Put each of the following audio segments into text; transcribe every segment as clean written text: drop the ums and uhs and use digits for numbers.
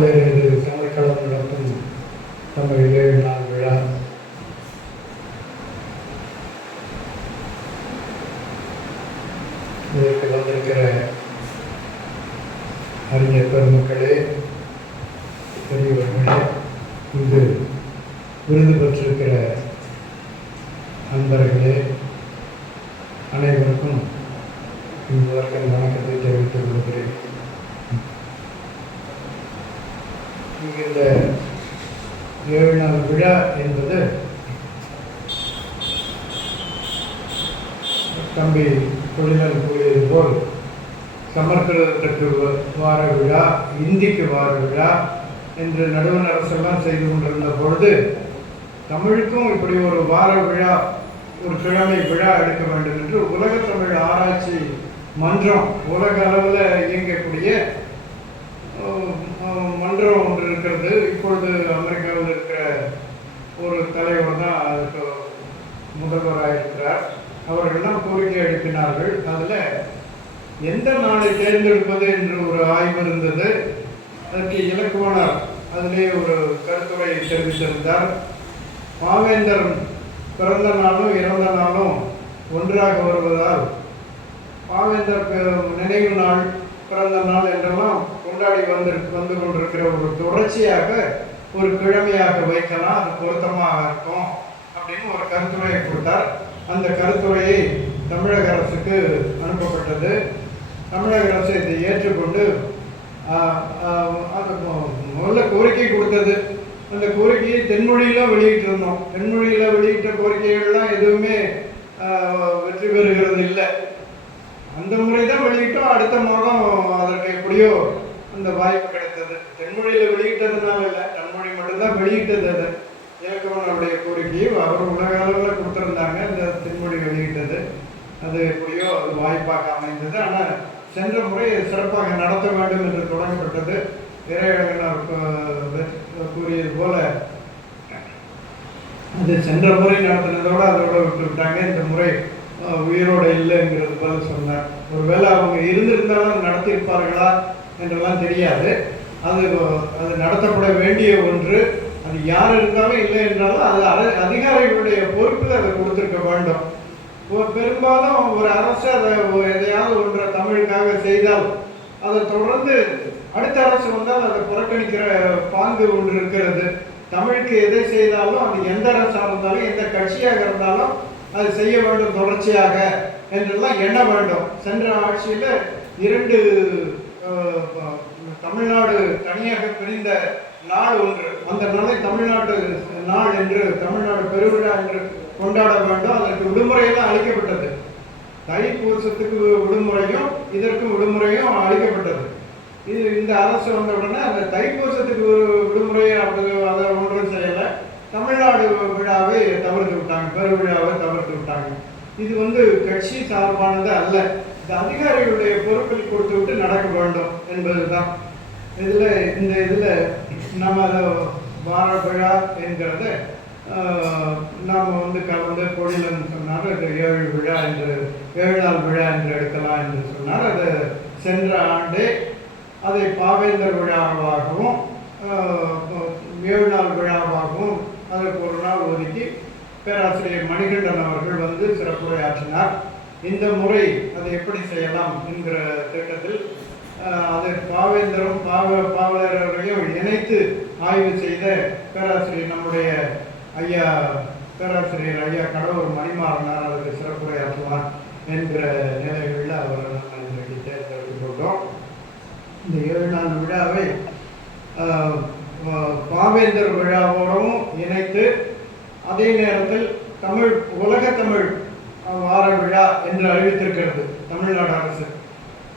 பாவலரது சமர்க்களம் நடத்தும் தமிழ் 7 நாள் விழா இதற்கு வந்திருக்கிற அறிஞர் பெருமக்களே, பெரியவர்களே, இங்கு விருது பெற்றிருக்கிற நண்பர்களே, அனைவருக்கும் முதற்கண் வணக்கத்தை தெரிவித்துக் கொள்கிறேன். இங்கு இந்த 7 நாள் விழா என்பது தம்பி தொழிலாளர் கூறியது போல் சமர்க்கிறதுக்கு வார விழா, இந்திக்கு வார விழா என்று நடுவண் அரசெல்லாம் செய்து கொண்டிருந்த பொழுது தமிழுக்கும் இப்படி ஒரு வார விழா, ஒரு கிழமை விழா எடுக்க வேண்டும் என்று உலகத்தமிழ் ஆராய்ச்சி மன்றம், உலக அளவில் இயங்கக்கூடிய மன்றம் ஒன்று இருக்கிறது. இப்பொழுது அமெரிக்காவில் இருக்கிற ஒரு தலைவர் தான் அதுக்கு முதல்வராக இருக்கிறார். அவர்கள்லாம் கோரிக்கை எழுப்பினார்கள். அதில் எந்த நாளை தேர்ந்தெடுப்பது என்று ஒரு ஆய்வு இருந்தது. அதற்கு இலக்குவனர் அதிலே ஒரு கருத்துரை தெரிவித்திருந்தார். பாவேந்தர் பிறந்த நாளும் இறந்த நாளும் ஒன்றாக வருவதால் பாவேந்தர் நினைவு நாள், பிறந்த நாள் என்றெல்லாம் கொண்டாடி வந்து கொண்டிருக்கிற ஒரு தொடர்ச்சியாக ஒரு கிழமையாக வைக்கலாம், அது பொருத்தமாக இருக்கும் அப்படின்னு ஒரு கருத்துரையை கொடுத்தார். அந்த கருத்துரையை தமிழக அரசுக்கு அனுப்பப்பட்டது. தமிழக அரசு இதை ஏற்றுக்கொண்டு அது முதல்ல கோரிக்கை கொடுத்தது. அந்த கோரிக்கையை தென்மொழியில் வெளியிட்டிருந்தோம். தென்மொழியில் வெளியிட்ட கோரிக்கைகள்லாம் எதுவுமே வெற்றி பெறுகிறது இல்லை. அந்த முறை தான் வெளியிட்டோம். அடுத்த மாதம் அதற்கு எப்படியோ அந்த வாய்ப்பு கிடைத்தது. தென்மொழியில் வெளியிட்டதுனால இல்லை, தன்மொழி மட்டும்தான் வெளியிட்டது. அது இலக்குவனுடைய கோரிக்கையை அவர் உலக அளவில் கொடுத்துருந்தாங்க. அந்த தென்மொழி வெளியிட்டது அது எப்படியோ அது வாய்ப்பாக அமைந்தது. ஆனால் சென்ற முறை சிறப்பாக நடத்த வேண்டும் என்று தொடங்கப்பட்டது. இறையழகனார் கூறியது போல அது சென்ற முறை நடத்தினதோடு அதோட விட்டுவிட்டாங்க. இந்த முறை உயிரோடு இல்லைங்கிறது போல சொன்னார். ஒருவேளை அவங்க இருந்திருந்தாலும் நடத்தியிருப்பார்களா என்றெல்லாம் தெரியாது. அது நடத்தப்பட வேண்டிய ஒன்று. அது யார் இருந்தாலும் இல்லை என்றாலும் அது அதிகாரிகளுடைய பொறுப்பில் அதை கொடுத்துருக்க வேண்டும். பெரும்பாலும் ஒரு அரசு அதை எதையாவது ஒன்றை தமிழுக்காக செய்தால் அதை தொடர்ந்து அடுத்த அரசு வந்தால் அதை புறக்கணிக்கிற பாங்கு ஒன்று இருக்கிறது. தமிழுக்கு எதை செய்தாலும் அது எந்த அரசாக இருந்தாலும் எந்த கட்சியாக இருந்தாலும் அது செய்ய வேண்டும் தொடர்ச்சியாக என்றெல்லாம் எண்ண வேண்டும். சென்ற ஆட்சியில் 2 தமிழ்நாடு தனியாக பிரிந்த நாள் ஒன்று, அந்த நாளை தமிழ்நாட்டு நாள் என்று, தமிழ்நாடு பெருவிழா என்று கொண்டாட வேண்டும். அதற்கு விடுமுறையெல்லாம் அளிக்கப்பட்டது. தைப்பூசத்துக்கு விடுமுறையும் இதற்கும் விடுமுறையும் அளிக்கப்பட்டது. இது இந்த அரசு வந்த உடனே அந்த தைப்பூசத்துக்கு விடுமுறையை அதை ஒன்றும் செய்யலை. தமிழ்நாடு விழாவை தவிர்த்து விட்டாங்க, பெருவிழாவை தவிர்த்து விட்டாங்க. இது கட்சி சார்பானது அல்ல. இந்த அதிகாரிகளுடைய பொறுப்பில் கொடுத்து விட்டு நடக்க வேண்டும் என்பது தான். இதில் நம்ம வார விழா என்கிறத நாம் கலந்து பொழிலன்னு சொன்னார். அது 7 விழா என்று 7 நாள் விழா என்று எடுக்கலாம் என்று சொன்னார். அது சென்ற ஆண்டே அதை பாவேந்தர் விழாவாகவும் 7 நாள் விழாவாகவும் அதற்கு ஒரு நாள் ஒதுக்கி பேராசிரியர் மணிகண்டன் அவர்கள் சிறப்புரையாற்றினார். இந்த முறை அதை எப்படி செய்யலாம் என்கிற திட்டத்தில் அது பாவேந்தரும் பாவலரையும் இணைத்து ஆய்வு செய்த பேராசிரியர் நம்முடைய பேராசிரியர் ஐயா கடவுர் மணிமாறனார் அதற்கு சிறப்புரையாற்றுவார் என்கிற நிலைகளில் அவரை நம்ம இன்றைக்கு தேர்ந்தெடுத்துக்கொண்டோம். இந்த 7 நாள் விழாவை பாவேந்தர் விழாவோடும் இணைத்து அதே நேரத்தில் உலக தமிழ் வார விழா என்று அறிவித்திருக்கிறது தமிழ்நாடு அரசு.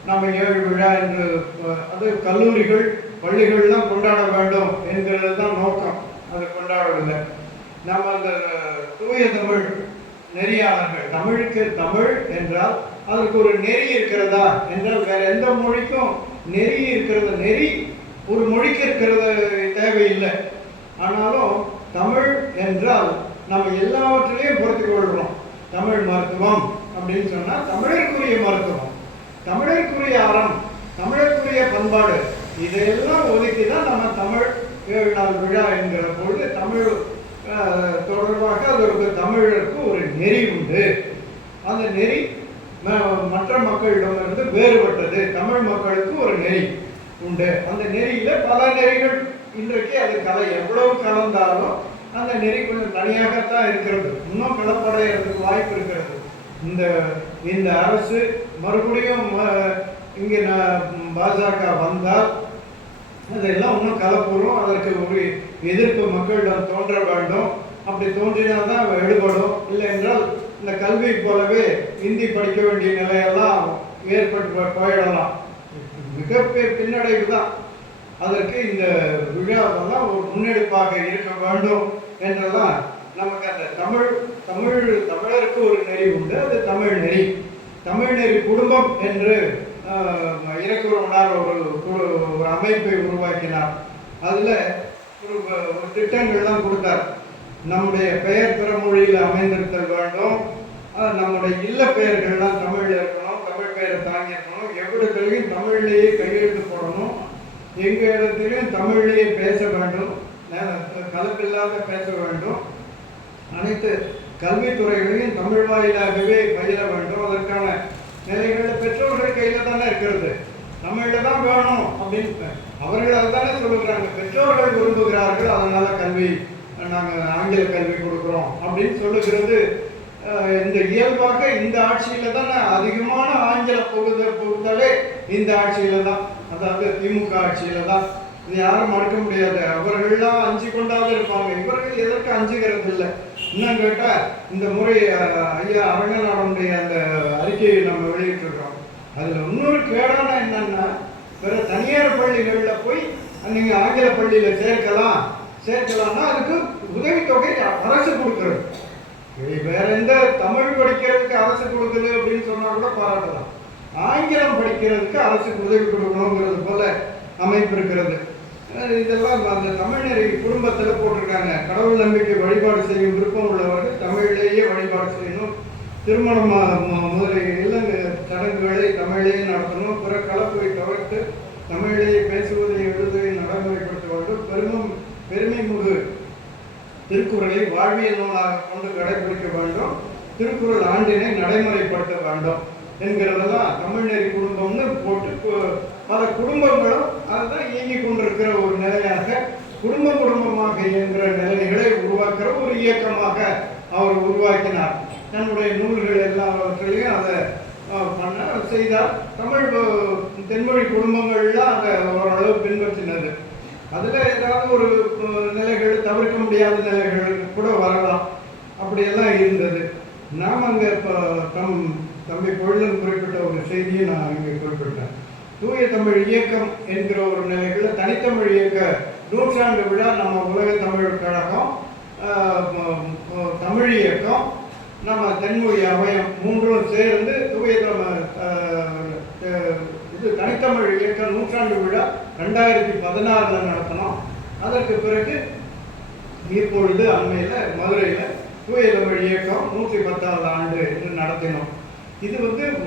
நம்ம 7 விழா என்று அது கல்லூரிகள் பள்ளிகள்லாம் கொண்டாட வேண்டும் என்கிறது தான் நோக்கம். அது கொண்டாடவில்லை. நம்ம அந்த தூய தமிழ் நெறியாளர்கள், தமிழுக்கு தமிழ் என்றால் அதற்கு ஒரு நெறி இருக்கிறதா என்றால் வேற எந்த மொழிக்கும் நெறி இருக்கிறது. நெறி ஒரு மொழிக்கு இருக்கிறது தேவையில்லை. ஆனாலும் தமிழ் என்றால் நம்ம எல்லாவற்றிலையும் பொறுத்து கொள்கிறோம். தமிழ் மருத்துவம் அப்படின்னு சொன்னால் தமிழருக்குரிய மருத்துவம், தமிழருக்குரிய அறம், தமிழருக்குரிய பண்பாடு, இதையெல்லாம் ஒதுக்கி தான் நம்ம தமிழ் 7 நாள் விழா என்கிற பொழுது தமிழ் தொடர்பாக அதற்கு தமிழருக்கு ஒரு நெறி உண்டு. அந்த நெறி மற்ற மக்களிடமிருந்து வேறுபட்டது. தமிழ் மக்களுக்கு ஒரு நெறி உண்டு. அந்த நெறியில பல நெறிகள் இன்றைக்கு அது எவ்வளவு கலந்தாலும் அந்த நெறி கொஞ்சம் தனியாகத்தான் இருக்கிறது. இன்னும் கலப்படைகிறதுக்கு வாய்ப்பு இருக்கிறது. இந்த அரசு மறுபடியும் இங்கே பாஜக வந்தால் அதெல்லாம் இன்னும் கலப்புறும். அதற்கு ஒரு எதிர்ப்பு மக்களிடம் தோன்ற வேண்டும். அப்படி தோன்றினால்தான் எடுபடும். இல்லை என்றால் இந்த கல்வி போலவே ஹிந்தி படிக்க வேண்டிய நிலையெல்லாம் ஏற்பட்டு போயிடலாம். மிகப்பெரிய பின்னடைவு தான். அதற்கு இந்த விழாவெல்லாம் ஒரு முன்னெடுப்பாக இருக்க வேண்டும் என்றெல்லாம் நமக்கு அந்த தமிழருக்கு ஒரு நெறி உண்டு. அது தமிழ் நெறி. தமிழ் நெறி குடும்பம் என்று இலக்குவனார் ஒரு அமைப்பை உருவாக்கினார். அதில் ஒரு திட்டங்கள்லாம் கொடுத்தார். நம்முடைய பெயர் பிறமொழியில் அமைந்திருத்தல் வேண்டும். நம்முடைய இல்ல பெயர்கள்லாம் தமிழில் இருக்கணும். தமிழ் பெயரை தாங்கியிருக்கணும். எவ்விடத்திலையும் தமிழ்லேயே கையெழுத்து போடணும். எங்கள் இடத்திலையும் தமிழ்லேயே பேச வேண்டும். கலப்பில்லாத பேச வேண்டும். அனைத்து கல்வித்துறைகளையும் தமிழ் வாயிலாகவே பயில வேண்டும். அதற்கான நிலைகளில் பெற்றோர்கள் கையில் தானே இருக்கிறது. தமிழில் தான் வேணும் அப்படின்னு அவர்கள் அதுதானே சொல்லுகிறாங்க. பெற்றோர்கள் விரும்புகிறார்கள், அதனால கல்வி நாங்கள் ஆங்கில கல்வி கொடுக்குறோம் அப்படின்னு சொல்லுகிறது. இந்த இயல்பாக இந்த ஆட்சியில தான் அதிகமான ஆங்கில புகுதலே இந்த ஆட்சியில தான். அதாவது திமுக ஆட்சியில தான். இது யாரும் மறுக்க முடியாது. அவர்கள்லாம் அஞ்சு கொண்டாவது இருப்பாங்க. இவர்கள் எதற்கு அஞ்சுகிறது இல்லை. இன்னும் கேட்டால் இந்த முறை ஐயா அரங்கநாடனுடைய அந்த அறிக்கையை நம்ம வெளியிட்டிருக்கோம். அதில் இன்னொரு கேடான என்னன்னா, வேற தனியார் பள்ளிகளில் போய் நீங்கள் ஆங்கில பள்ளியில் சேர்க்கலாம்னா அதுக்கு உதவித்தொகை அரசு கொடுக்குறது. வேற எந்த தமிழ் படிக்கிறதுக்கு அரசு கொடுக்குது அப்படின்னு சொன்னா கூட பாராட்டலாம். ஆங்கிலம் படிக்கிறதுக்கு அரசுக்கு உதவி கொடுக்கணுங்கிறது போல அமைப்பு இருக்கிறது. இதெல்லாம் அந்த தமிழ்நெறி குடும்பத்தில் போட்டிருக்காங்க. கடவுள் நம்பிக்கை வழிபாடு செய்யும் விருப்பம் உள்ளவர்கள் தமிழிலேயே வழிபாடு செய்யணும். திருமணம் முதலிய இல்லங்க சடங்குகளை தமிழிலேயே நடத்தணும். பிற கலப்பை தவிர்த்து தமிழிலேயே பேசுவதை எழுதுவதை நடைமுறைப்படுத்த வேண்டும். பெருமைமிகு திருக்குறளை வாழ்வியல் நூலாக கொண்டு கடைபிடிக்க வேண்டும். திருக்குறள் ஆண்டினை நடைமுறைப்படுத்த வேண்டும் என்கிறதெல்லாம் தமிழ்நெறி குடும்பம்னு போட்டு பல குடும்பங்களும் அதுதான் இயங்கிக் கொண்டிருக்கிற ஒரு நிலையாக குடும்பமாக இயங்குகிற நிலைகளை உருவாக்குற ஒரு இயக்கமாக அவர் உருவாக்கினார். தன்னுடைய நூல்கள் எல்லாவற்றையும் அதை பண்ண செய்தார். தமிழ் தென்மொழி குடும்பங்கள்லாம் அதை ஓரளவு பின்பற்றினது. அதில் ஏதாவது ஒரு நிலைகள் தவிர்க்க முடியாத நிலைகள் கூட வரலாம். அப்படியெல்லாம் இருந்தது. நாம் அங்கே இப்போ தம்பி பொழுதன் குறிப்பிட்ட ஒரு செய்தியை நான் இங்கே குறிப்பிட்டேன். தூய தமிழ் இயக்கம் என்கிற ஒரு நிலைகளில் தனித்தமிழ் இயக்க 100ஆண்டு விழா நம்ம உலக தமிழ் கழகம், தமிழ் இயக்கம், நம்ம தென்மொழி அவயம் மூன்றும் சேர்ந்து தூய தனித்தமிழ் இயக்க 100ஆண்டு விழா 2016 நடத்தினோம். அதற்கு பிறகு இப்பொழுது அண்மையில் மதுரையில் தூய தமிழ் இயக்கம் 110வது ஆண்டு என்று நடத்தினோம். இது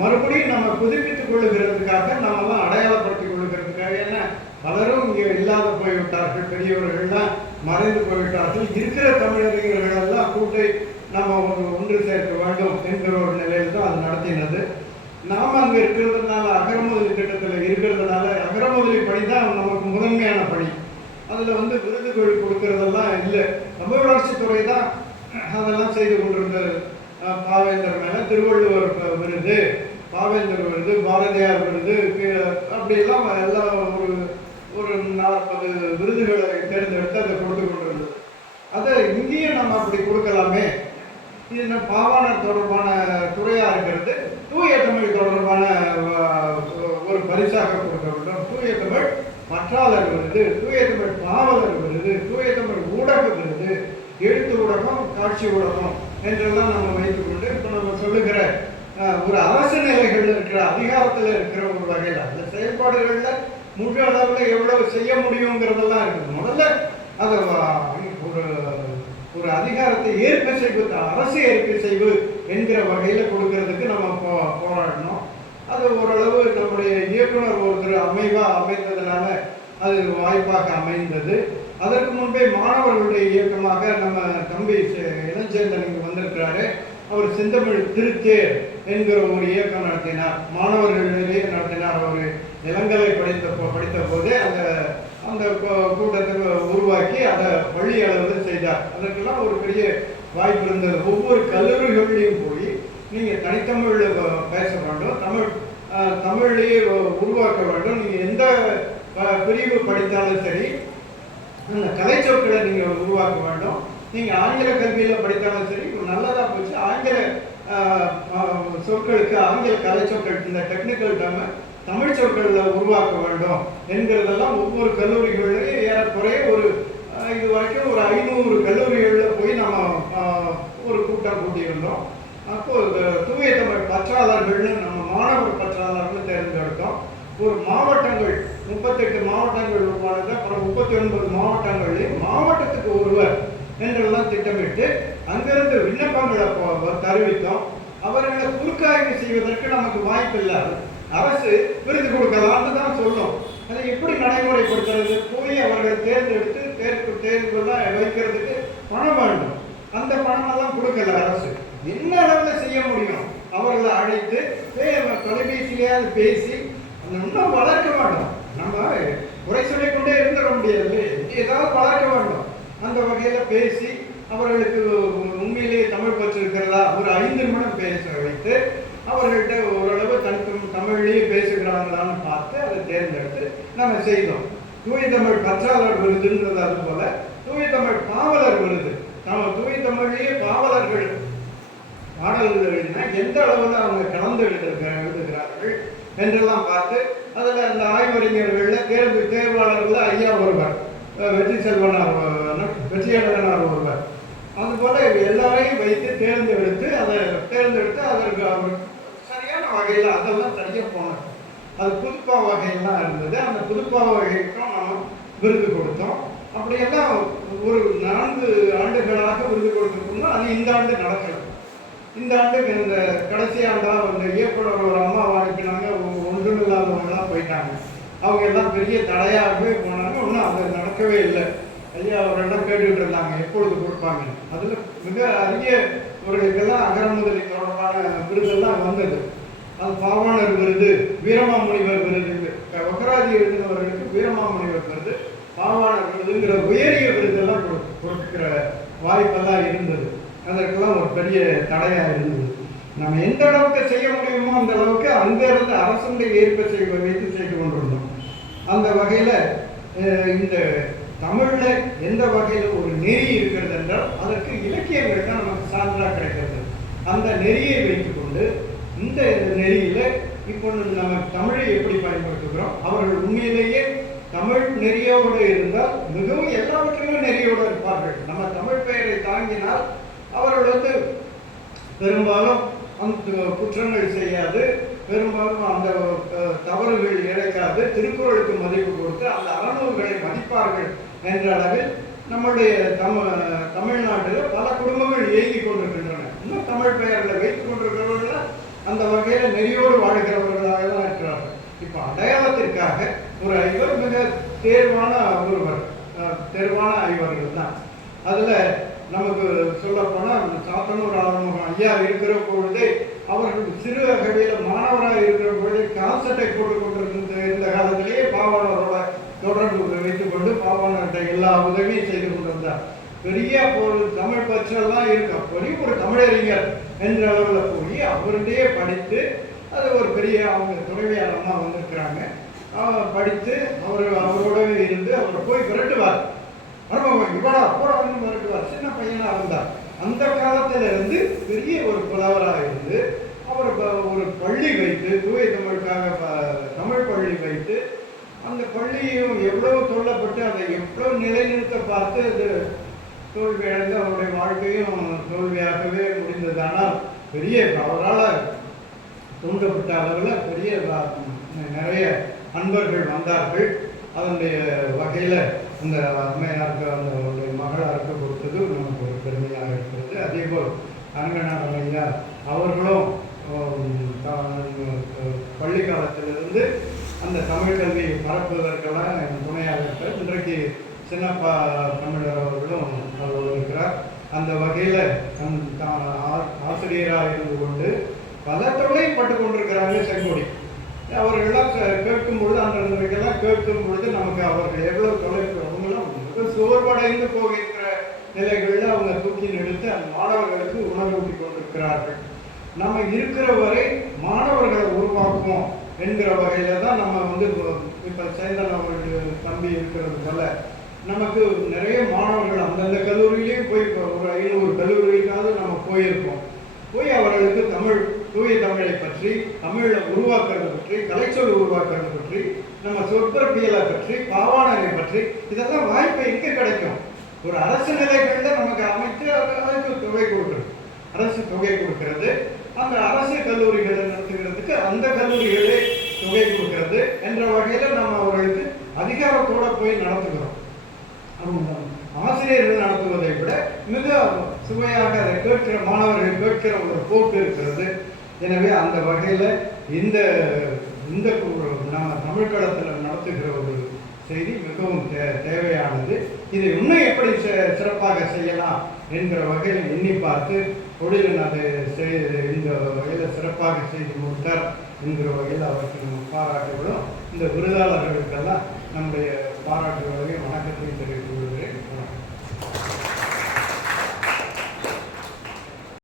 மறுபடியும் நம்ம புதுப்பித்துக் கொள்ளுகிறதுக்காக, நம்மெல்லாம் அடையாளப்படுத்திக் கொள்ளுகிறதுக்காக. ஏன்னா பலரும் இங்கே இல்லாத போய்விட்டார்கள், பெரியவர்கள்லாம் மறைந்து போய்விட்டார்கள். இருக்கிற தமிழறிஞர்கள் எல்லாம் கூட்டி நம்ம ஒன்று சேர்க்க வேண்டும் என்கிற ஒரு நிலையில் தான் அது நடத்தினது. நாம் அங்கே இருக்கிறதுனால அகரமுதலி திட்டத்தில் இருக்கிறதுனால அகரமுதலி பணி தான் நமக்கு முதன்மையான பணி. அதில் விருதுகள் கொடுக்கறதெல்லாம் இல்லை. தமிழ் வளர்ச்சித்துறை தான் அதெல்லாம் செய்து கொண்டிருந்தது. பாவேந்தர் மேலே திருவள்ளுவர் விருது, பாவேந்தர் விருது, பாரதியார் விருது, அப்படியெல்லாம் எல்லாம் ஒரு 40 விருதுகளை தேர்ந்தெடுத்து அதை கொடுத்து கொண்டிருந்தது. அதை இங்கேயும் நம்ம அப்படி கொடுக்கலாமே. இது பாவாணர் தொடர்பான துறையாக இருக்கிறது. தூய தமிழ் தொடர்பான ஒரு பரிசாக கொடுக்க வேண்டும். தூய தமிழ் பற்றாளர் விருது, தூய தமிழ் பாவலர் விருது, தூய தமிழ் ஊடக விருது, எழுத்து ஊடகம், காட்சி ஊடகம் என்றெல்லாம் நம்ம வைத்துக்கொண்டு இப்போ நம்ம சொல்லுகிற ஒரு அரசு நிலைகளில் இருக்கிற அதிகாரத்தில் இருக்கிற ஒரு வகையில் அந்த செயல்பாடுகளில் முழு அளவில் எவ்வளவு செய்ய முடியுங்கிறதெல்லாம் இருக்குது. முதல்ல அதை ஒரு அதிகாரத்தை ஏற்பு செய்வு, அரசு ஏற்பு செய்வு என்கிற வகையில் கொடுக்கறதுக்கு நம்ம போராடணும். அது ஓரளவு நம்முடைய இயக்குனர் ஒருத்தர் அமைந்ததுனால அது வாய்ப்பாக அமைந்தது. அதற்கு முன்பே மாணவர்களுடைய இயக்கமாக நம்ம தம்பி இளஞ்சேந்தன் இங்கே வந்திருக்கிறாரு. அவர் செந்தமிழ் திருத்தேர் என்கிற ஒரு இயக்கம் நடத்தினார், மாணவர்களிடையே நடத்தினார். அவர் இளங்கலை படித்த போதே அந்த அந்த கூட்டத்தை உருவாக்கி அதை பள்ளி அளவில் செய்தார். அதற்கெல்லாம் ஒரு பெரிய வாய்ப்பு இருந்தது. ஒவ்வொரு கல்லூரிகளிலையும் போய் நீங்கள் தனித்தமிழில் பேச வேண்டும், தமிழ்லேயே உருவாக்க வேண்டும். நீங்கள் எந்த பிரிவு படித்தாலும் சரி அந்த கலைச்சொற்களை நீங்கள் உருவாக்க வேண்டும். நீங்கள் ஆங்கில கல்வியில் படித்தாலும் சரி, நல்லதாக போச்சு. ஆங்கில சொற்களுக்கு ஆங்கில கலைச்சொற்களுக்கு இந்த டெக்னிக்கல் டேர்மை தமிழ் சொற்களில் உருவாக்க வேண்டும் என்கிறதெல்லாம் ஒவ்வொரு கல்லூரிகளிலையும் ஏறக்குறைய ஒரு இது வரைக்கும் ஒரு 500 கல்லூரிகளில் போய் நம்ம ஒரு கூட்டம் கூட்டியிருந்தோம். அப்போது தூய தமிழ் பற்றாளர்கள்னு நம்ம மாணவர் பற்றாளர்கள் தேர்ந்தெடுத்தோம். ஒரு மாவட்டங்கள் 38 மாவட்டங்கள் உருவானது. அப்புறம் 39 மாவட்டங்கள்லையும் மாவட்டத்துக்கு ஒருவர் என்றெல்லாம் திட்டமிட்டு அங்கிருந்து விண்ணப்பங்களை தெரிவித்தோம். அவர்களை குறுக்காய்வு செய்வதற்கு நமக்கு வாய்ப்பு இல்லாது அரசு விருது கொடுக்கலாம்னு தான் சொல்லும். அதை எப்படி நடைமுறைப்படுத்துறது? போய் அவர்களை தேர்ந்தெடுத்து தேர்வுலாம் வைக்கிறதுக்கு பணம் வேண்டும். அந்த பணமெல்லாம் கொடுக்கல அரசு. என்ன அளவில் செய்ய முடியும்? அவர்களை அழைத்து தொலைபேசியிலேயாவது பேசி இன்னும் வளர்க்க வேண்டும். நம்ம குறை சொல்லிக்கொண்டே இருந்துட முடியாது, ஏதாவது வளர்க்க வேண்டும். அந்த வகையில் பேசி அவர்களுக்கு உண்மையிலேயே தமிழ் பற்று இருக்கிறதா ஒரு 5 நிமிடம் பேச வைத்து அவர்கள்ட்ட ஓரளவு தமிழ்லேயே பேசுகிறாங்களான்னு பார்த்து அதை தேர்ந்தெடுத்து நம்ம செய்தோம். தூய தமிழ் பற்றாளர் விருதுன்றது அது போல தூய தமிழ் பாவலர் விருது. நம்ம தூய தமிழ்லேயே பாவலர்கள் பாடல்கள் எழுதினா எந்த அளவில் அவங்க கலந்து எழுதுகிறார்கள் என்றெல்லாம் பார்த்து அதில் அந்த ஆய்வறிஞர்களில் தேர்வாளர்கள் ஐயா ஒருவர், வெற்றியாளனார் ஒருவர், அதுபோல் எல்லாரையும் வைத்து தேர்ந்தெடுத்து அதற்கு அவர் சரியான வகையில் அதெல்லாம் சரியாக போனது. அது புதுப்பா வகையெல்லாம் இருந்தது. அந்த புதுப்பா வகைக்கும் நம்ம விருது கொடுத்தோம். அப்படியெல்லாம் ஒரு 4 ஆண்டுகளாக விருது கொடுத்துருக்கோம்னா அது இந்த ஆண்டு நடக்கலை. இந்த ஆண்டு இந்த கடைசி ஆண்டாக வந்து இயக்குனர் ஒரு அம்மா அனுப்பினாங்க. ஒன்றும் இல்லாதவங்களாம் போயிட்டாங்க. அவங்க எல்லாம் பெரிய தடையாகவே போனாங்க. ஒன்றும் அது நடக்கவே இல்லை. ஐயா அவரெல்லாம் கேட்டுக்கிட்டு இருந்தாங்க எப்பொழுது கொடுப்பாங்க. அதில் மிக அரியவர்களுக்கெல்லாம் அகரமுதலி தொடர்பான விருதெல்லாம் வந்தது. அது பாவாணர் விருது, வீரமாமுனிவர் விருது, வக்கராதி எழுதினவர்களுக்கு வீரமாமுனிவர் விருது, பாவாணர் விருதுங்கிற உயரிய விருதெல்லாம் கொடுக்குற வாய்ப்பெல்லாம் இருந்தது. அதற்கெல்லாம் ஒரு பெரிய தடையாக இருந்தது. நம்ம எந்த அளவுக்கு செய்ய முடியுமோ அந்த அளவுக்கு அங்கிருந்து அரசுடைய ஏற்ப வைத்து செய்து கொண்டிருந்தோம். அந்த வகையில் இந்த தமிழில் எந்த வகையில் ஒரு நெறி இருக்கிறது என்றால் அதற்கு இலக்கியங்கள் தான் நமக்கு சான்றாக கிடைக்கிறது. அந்த நெறியை வைத்துக்கொண்டு இந்த நெறியில் இப்போ நம்ம தமிழை எப்படி பயன்படுத்துகிறோம்? அவர்கள் உண்மையிலேயே தமிழ் நெறியோடு இருந்தால் மிகவும் எல்லாவற்றிலும் நெறியோடு இருப்பார்கள். நம்ம தமிழ் பெயரை தாங்கினால் அவர்கள் வந்து பெரும்பாலும் அந்த குற்றங்கள் செய்யாது, பெரும்பாலும் அந்த தவறுகள் இழைக்காது, திருக்குறளுக்கு மதிப்பு கொடுத்து அந்த அறநூல்களை மதிப்பார்கள் என்ற அளவில் நம்முடைய தமிழ்நாட்டில் பல குடும்பங்கள் இயங்கி கொண்டிருக்கின்றன. இன்னும் தமிழ் பெயர்களை வைத்துக் கொண்டிருக்கிறவர்கள் அந்த வகையில் நெறியோடு வாழ்கிறவர்களாக தான் இருக்கிறார்கள். இப்போ அடையாளத்திற்காக ஒரு ஐவர் மிக தேர்வான ஐவர்கள் தான். அதில் நமக்கு சொல்லப்போனால் சாத்தனூர் ஆறுமுகம் ஐயா இருக்கிற பொழுதே அவர்கள் சிறு வகையில் மாணவராக இருக்கிற பொழுதே கால்சட்டை போட்டுக் கொண்டிருந்த காலத்திலேயே பாவாணரோட தொடர்பு வைத்துக்கொண்டு பாவாணர்கிட்ட எல்லா உதவியும் செய்து கொண்டிருந்தார். பெரிய ஒரு தமிழ் பற்றெல்லாம் இருக்கு. பெரிய ஒரு தமிழறிஞர் என்ற அளவில் போய் அவருடைய படித்து அது ஒரு பெரிய அவங்க துணைவியாரமாக வந்திருக்கிறாங்க. படித்து அவரோடவே இருந்து அவரை போய் விரட்டுவார். இவடா கூட வந்து மிரட்டுவார். சின்ன பையனாக இருந்தார். அந்த காலத்திலிருந்து பெரிய ஒரு புலவராக இருந்து அவர் ஒரு பள்ளி வைத்து தூய தமிழுக்காக தமிழ் பள்ளி வைத்து அந்த பள்ளியும் எவ்வளவு சொல்லப்பட்டு அதை எவ்வளவு நிலைநிறுத்த பார்த்து அது தோல்வியடைந்து அவருடைய வாழ்க்கையும் தோல்வியாகவே முடிந்தது. ஆனால் பெரிய அவரால் தூண்டப்பட்ட அளவில் பெரிய நிறைய அன்பர்கள் வந்தார்கள். அதனுடைய வகையில் அந்த அம்மையாருக்கு அவருடைய மகளாருக்கு கொடுத்தது நமக்கு ஒரு பெருமையாக இருக்கிறது. அதேபோல் அரங்கநாதன் ஐயா அவர்களும் பள்ளி காலத்திலிருந்து அந்த தமிழ் கல்வியை பரப்புவதற்கெல்லாம் துணையாக இருக்கிறார். இன்றைக்கு சின்னப்பா தமிழர் அவர்களும் அவர் இருக்கிறார். அந்த வகையில் ஆசிரியராக இருந்து கொண்டு பல தொழிலைப்பட்டு கொண்டிருக்கிறாங்க செங்கோடி. அவர்களெல்லாம் கேட்கும் பொழுது அன்றைக்கெல்லாம் கேட்கும் பொழுது நமக்கு அவர்கள் எவ்வளவு தொலைப்பு, அவங்களும் மிக சோர்வடைந்து போகின்ற நிலைகளில் அவங்க தூக்கி எடுத்து அந்த மாணவர்களுக்கு உணர்வூட்டி கொண்டிருக்கிறார்கள். நம்ம இருக்கிற வரை மாணவர்களை உருவாக்குவோம் என்கிற வகையில் தான் நம்ம இப்போ சேந்தன் அவர்கள் தம்பி இருக்கிறது போல நமக்கு நிறைய மாணவர்கள் அந்தந்த கல்லூரியிலேயும் போய் ஒரு 500 கல்லூரிகளுக்காவது நம்ம போயிருக்கோம். போய் அவர்களுக்கு தூய தமிழை பற்றி, தமிழை உருவாக்குறது பற்றி, கலைச்சொல் உருவாக்குறது பற்றி, நம்ம சொற்பியலை பற்றி, பாவாணரை பற்றி, இதெல்லாம் வாய்ப்பு எங்கே கிடைக்கும்? ஒரு அரசு நிலைகளில் நமக்கு அமைத்து அதற்கு தொகை கொடுக்குறது, அரசு தொகை கொடுக்கிறது. அந்த அரசு கல்லூரிகளை நடத்துகிறதுக்கு அந்த கல்லூரிகளே தொகை கொடுக்கிறது என்ற வகையில் நம்ம அவர்களுக்கு அதிகாரத்தோடு போய் நடத்துகிறோம். ஆசிரியர்கள் நடத்துவதை விட மிக சுவையாக அதை கேட்கிற மாணவர்கள் கேட்கிற ஒரு போக்கு இருக்கிறது. எனவே அந்த வகையில் இந்த இந்த நம்ம தமிழ் களத்தில் நடத்துகிற ஒரு செய்தி மிகவும் தேவையானது. இதை இன்னும் எப்படி சிறப்பாக செய்யலாம் என்கிற வகையில் எண்ணி பார்த்து தொழிலின் அதை இந்த வகையில் சிறப்பாக செய்து முடித்தார் என்கிற வகையில் அவருக்கு நம்ம பாராட்டுகளும் இந்த விருதாளர்களுக்கெல்லாம் நம்முடைய பாராட்டுகளையும் வணக்கத்தையும் தெரிவித்து